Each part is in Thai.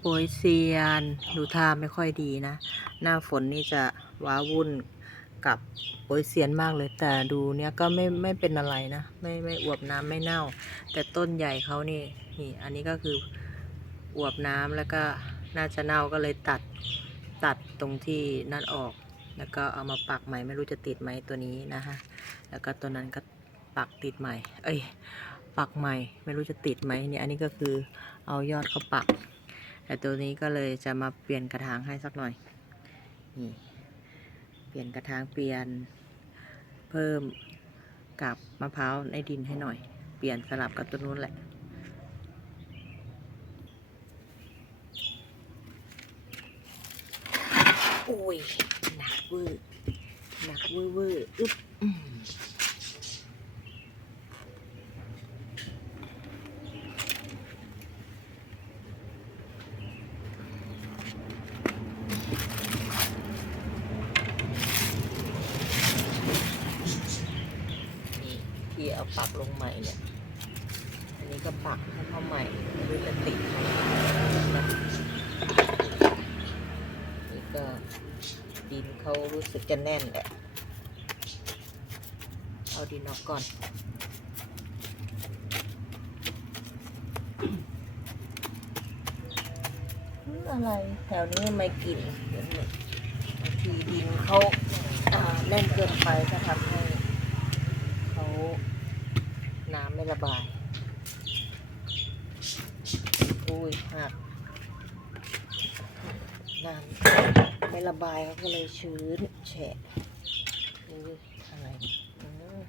โปรยเซียน ดูท่าไม่ค่อยดีนะ หน้าฝนนี่จะว้าวุ่นกับโปรยเซียนมากเลย แต่ดูเนี้ยก็ไม่ไม่เป็นอะไรนะ ไม่ไม่อวบน้ำไม่เน่า แต่ต้นใหญ่เขานี่นี่อันนี้ก็คืออวบน้ำแล้วก็น่าจะเน่าก็เลยตัดตัดตรงที่นั่นออก แล้วก็เอามาปักใหม่ไม่รู้จะติดไหมตัวนี้นะคะแล้วก็ตัวนั้นก็ปักติดใหม่ เอ้ยปักใหม่ ไม่รู้จะติดไหมเนี่ยอันนี้ก็คือเอายอดเขาปัก แต่ตัวนี้ก็เลยจะมาเปลี่ยนกระถางให้สักหน่อย นี่ เปลี่ยนกระถางเปลี่ยนเพิ่มกับมะพร้าวในดินให้หน่อย เปลี่ยนสลับกับตัวนู้นแหละโอ้ยหนักเวอร์หนักเวอร์เวอร์อึ๊บอืมนี่ที่เอาปัก ลงใหม่เนี่ย อันนี้ก็ปักให้เข้าใหม่ไม่รู้จะติดไหมน,นี่ก็ดินเขารู้สึกจะแน่นแหละ เอาดินออกก่อนอะไรแถวนี้ไม่กินเดี๋ยวนี้บางทีดินเขาแน่นเกินไปก็ทำให้ น้ำไม่ระบาย อุ้ยหักน้ำไม่ระบายเขาก็เลยชื้นแฉะอุ้ยอะไรเนี่ยอืม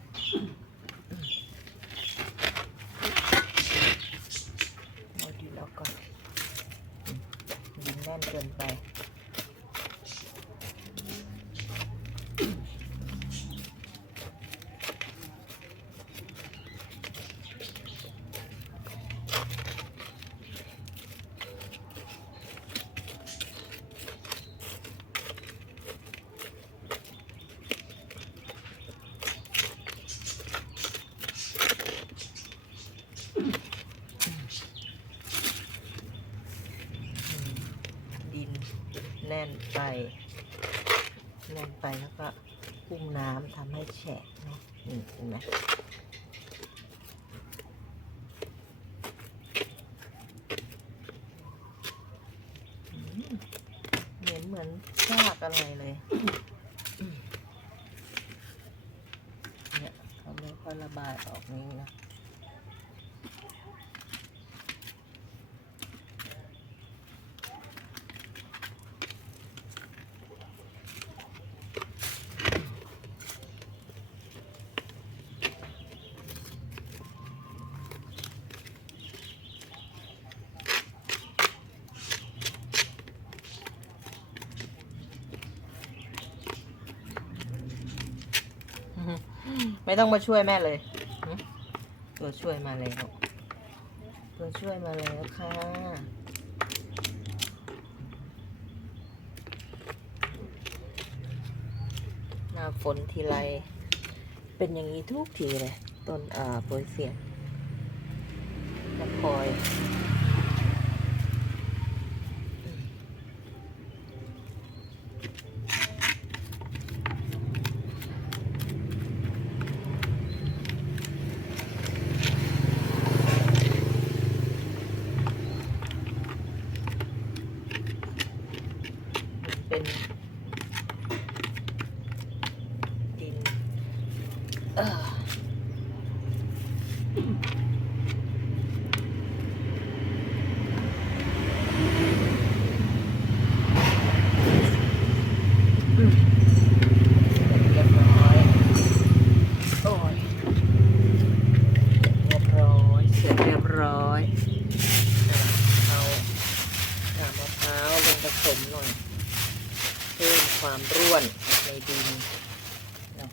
เอาดินออกก่อนดินแน่นเกินไป ดิน แน่นไป แน่นไปแล้วก็พุ่งน้ำทำให้แฉะเนาะนี่เห็นไหมอืมเหม็นเหมือนซากอะไรเลยเนี่ยเขาไม่ค่อยระบายออกนี้นะ ไม่ต้องมาช่วยแม่เลยตัวช่วยมาแล้วตัวช่วยมาแล้วค่ะหน้าฝนทีไร เป็นอย่างนี้ทุกทีเลย ต้นอ่าโปรยเสียนจะคอย เป็นดินเอออืมเรียบร้อยโอ้ยเรียบร้อยเสร็จเรียบร้อยเอากาบมะพร้าวลงผสมหน่อยเพิ่มความร่วนในดินเนาะ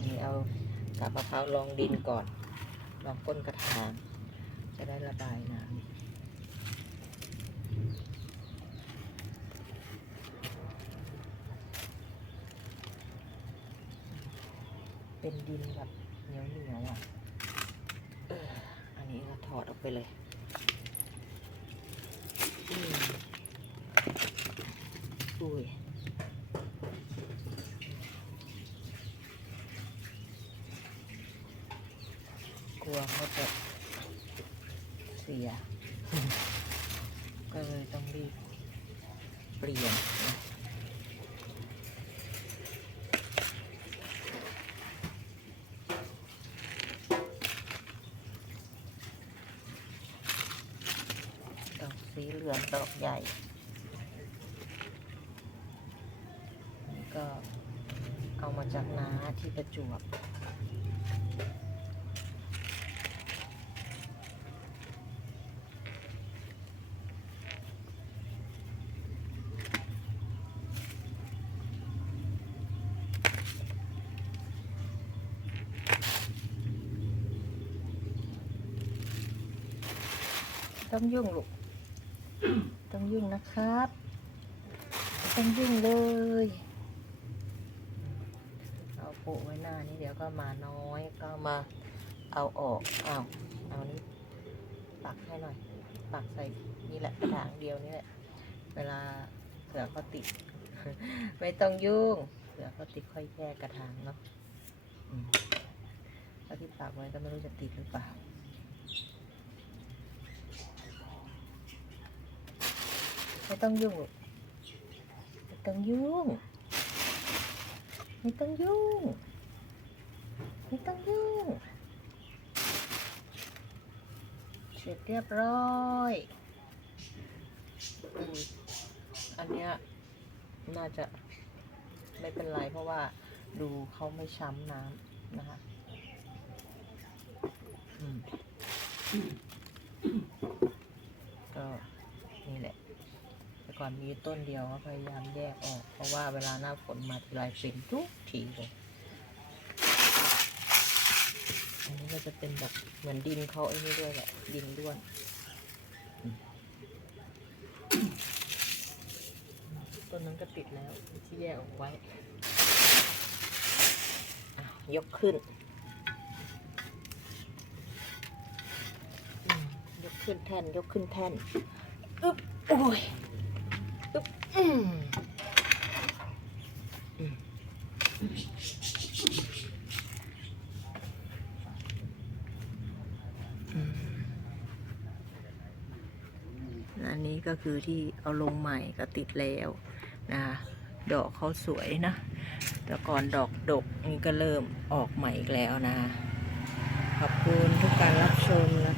นี่เอากาบมะพร้าวลองดินก่อนลองก้นกระถางจะได้ระบายน้ำเป็นดินแบบเหนียวเหนียวๆอะอออันนี้เราถอดออกไปเลย อุ้ยกลัวเขาจะเสียก็เลยต้องรีบเปลี่ยนนะดอ ก็เอามาจากน้าที่ประจวบต้องยุ่งลูก ต้องยุ่งนะครับ ต้องยุ่งเลย โปะไว้หน้านี้เดี๋ยวก็มาน้อยก็มาเอาออกเอาเอานี้ปักให้หน่อย ปักใส่นี่แหละกระถางเดียวนี่แหละ เวลาเผื่อเขาติด ไม่ต้องยุ่งเผื่อเขาติดค่อยแยกกระถางเนาะแล้วที่ปักไว้ก็ไม่รู้จะติดหรือเปล่าไม่ต้องยุ่งไม่ต้องยุ่ง ไม่ต้องยุ่ง ไม่ต้องยุ่ง เสร็จเรียบร้อยอืมอันเนี้ยน่าจะไม่เป็นไรเพราะว่าดูเขาไม่ช้ำน้ำนะคะอืมก็นี่แหละ แต่ ก่อนมีต้นเดียวก็พยายามแยกออก เพราะว่าเวลาหน้าฝนมาทีไรเป็นทุกทีเลยอันนี้ก็จะเป็นแบบเหมือนดินเขาไอ้นี่ด้วยแหละดินด้วนต้นนั้นก็ติดแล้วที่แยกออกไว้ยกขึ้น ยกขึ้นแท่น ยกขึ้นแท่น อึ๊บ โอ้ย ปึ๊บอืมอันนี้ก็คือที่เอาลงใหม่ก็ติดแล้วนะคะดอกเขาสวยนะ แต่ก่อนดอกดกนี่ก็เริ่มออกใหม่อีกแล้วนะ ขอบคุณทุกการรับชมนะ